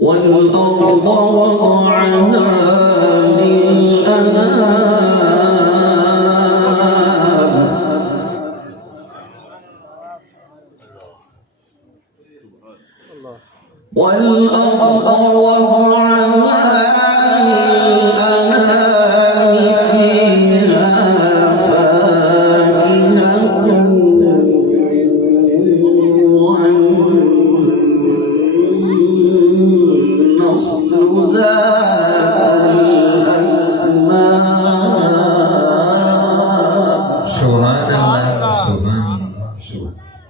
والأرض وضعناها للأنام والأرض وضعناها للأنام فيها فاكهة والنخل ذات الأكمام. سبحان الله سبحان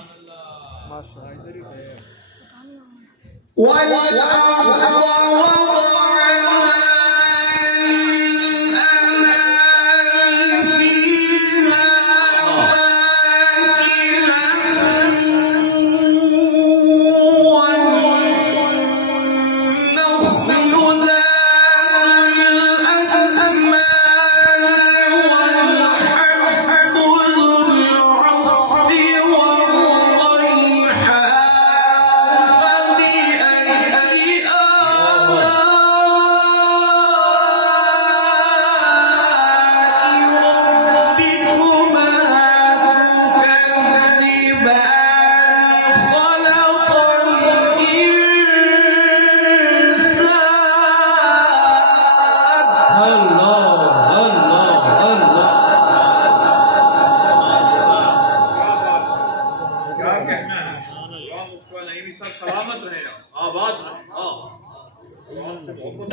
الله.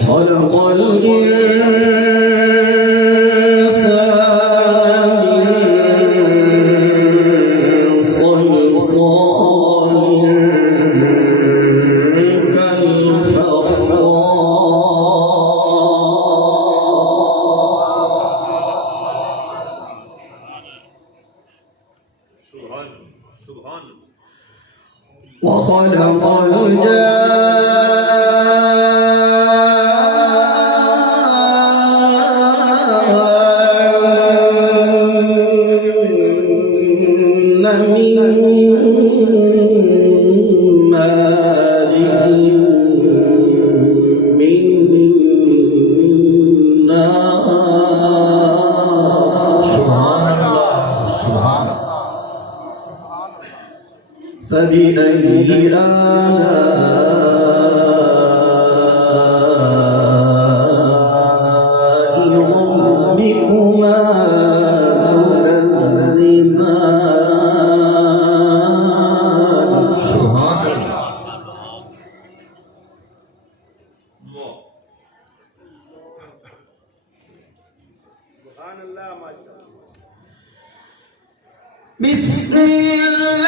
خلق الإنسان من صلصال كالفخار وخلق الجان فبأي آلاء ربكما تكذبان. سبحان الله. بسم الله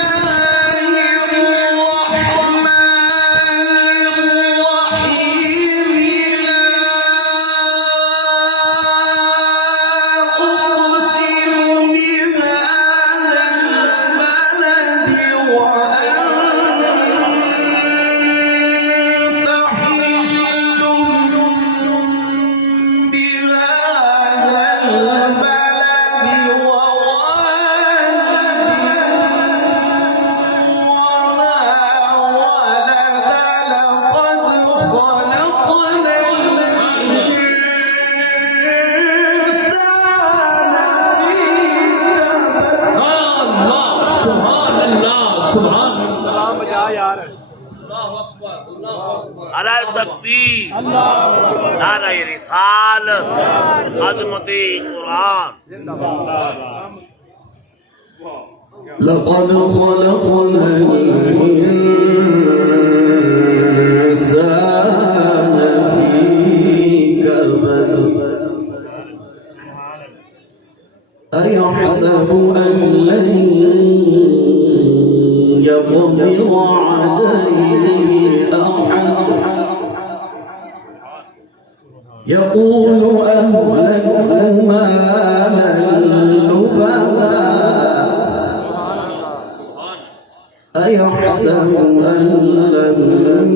नाराए तकबीर, नाराए रिसालत, अज़मते कुरान। लक़द ख़लक़नल इंसान फ़ी कबद अयहसबु अन लन यक़दिर अलैहि अहद يقول أهلكت مالا لبدا أيحسب أن لم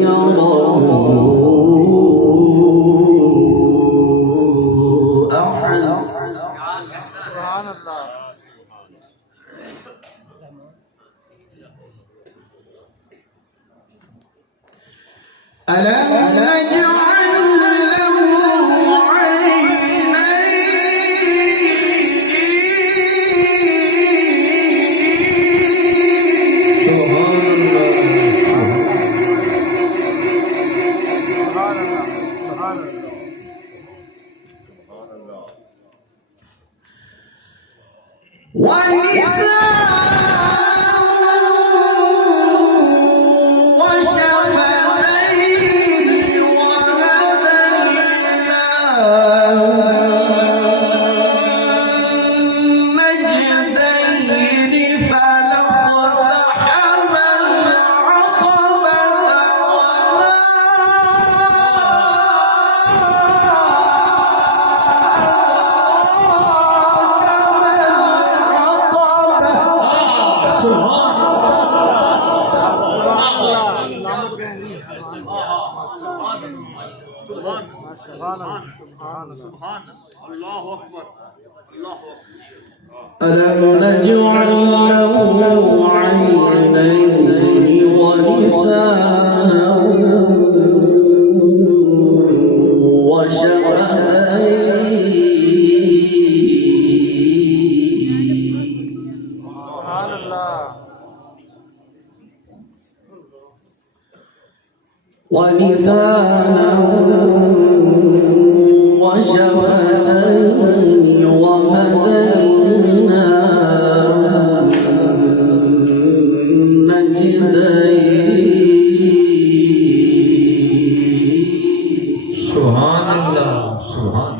يره ألم نجعل له ألم نجعل له عينين ولسانا وشفتين سبحان الله ولسانا وشفتين وهديناه النجدين سبحان الله سبحان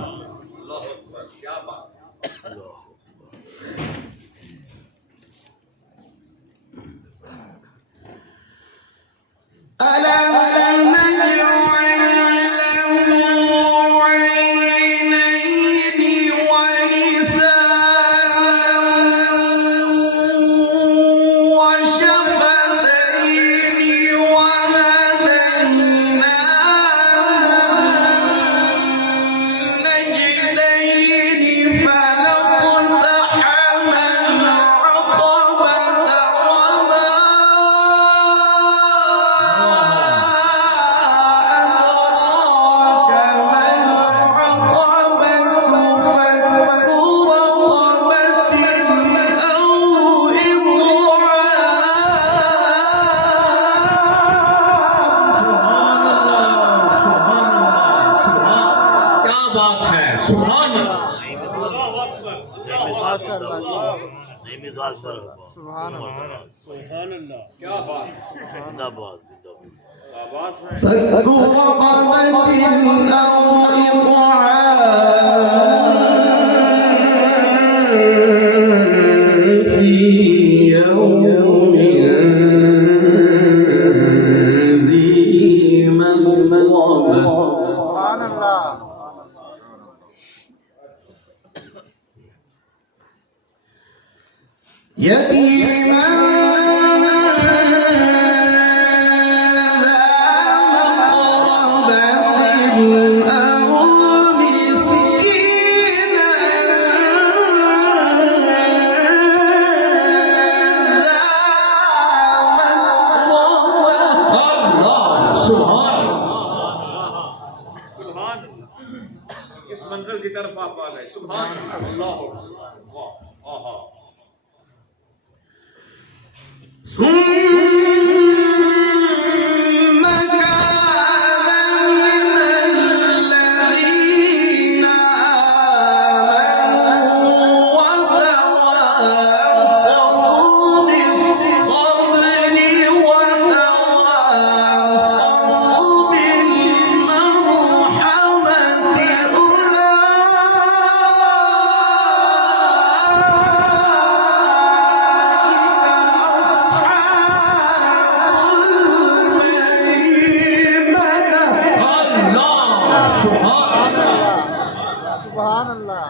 ألم نجعل له عينين ولسانا وشفتين وهديناه النجدين فلاقتحم العقبة وما أدراك ما العقبة فك رقبة أو إطعام क्या बात है सुभान अल्लाह माशाअल्लाह नहीं मिजाज पर सुभान अल्लाह क्या बात जिंदाबाद जिंदाबाद فك رقبة أو إطعام في يوم ذي مسغبة سبحان الله يتيما ذا مقربة أو مسكينا सुभान सुभान इस मंजिल की तरफ आप आ गए सुभान अल्लाह वाह आहा ثم كان من الذين آمنوا وتواصوا بالصبر وتواصوا بالمرحمة सुभान अल्लाह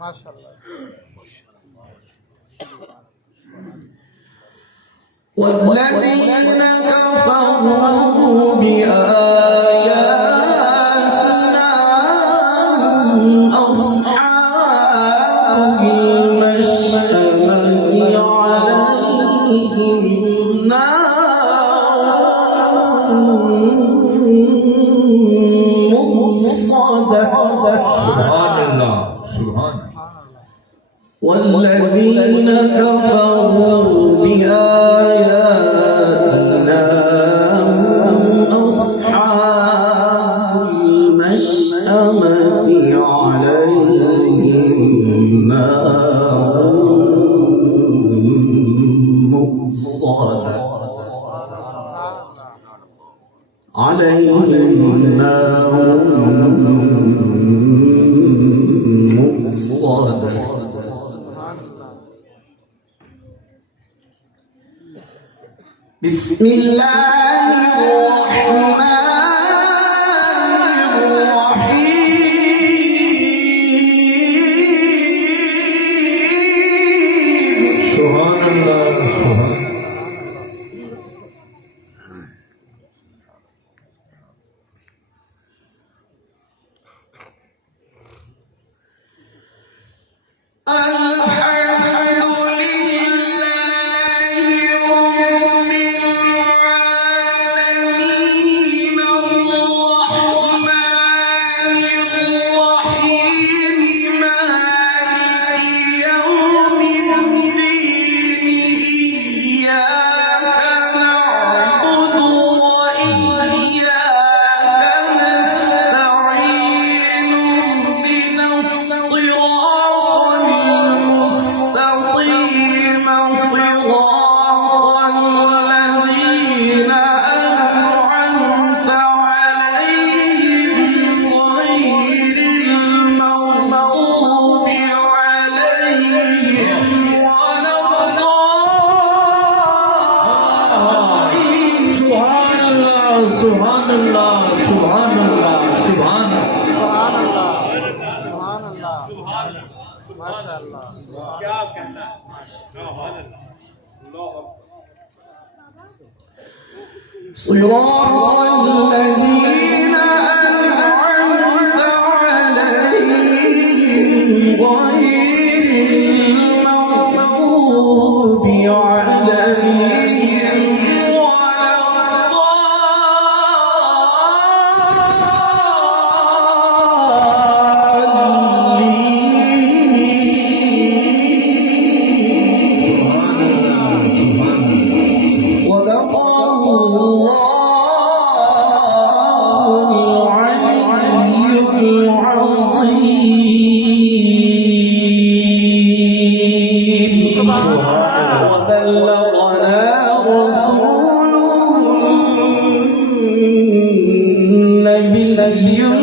माशाअल्लाह والذين كفروا بآياتنا أصحاب المشأمة عليهم نار Subhanallah. Subhanallah. والذين كفروا بآياتنا هم أصحاب المشأمة عليهم نار مؤصدة عليهم نار مؤصدة بسم الله الرحمن الرحيم Subhanallah. Subhanallah. الحمد لله رب العالمين الرحمن الرحيم مالك يوم الدين إياك نعبد وإياك نستعين اهدنا الصراط المستقيم صراط الذين أنعمت عليهم غير المغضوب عليهم ولا الضالين Subhanallah. Subhanallah. Subhanallah. Subhanallah. माशा अल्लाह क्या कहना है सुभान अल्लाह अल्लाह صراط الذين أنعمت عليهم غير المغضوب عليهم ولا الضالين صدق الله العلي العظيم وبلغنا رسوله النبي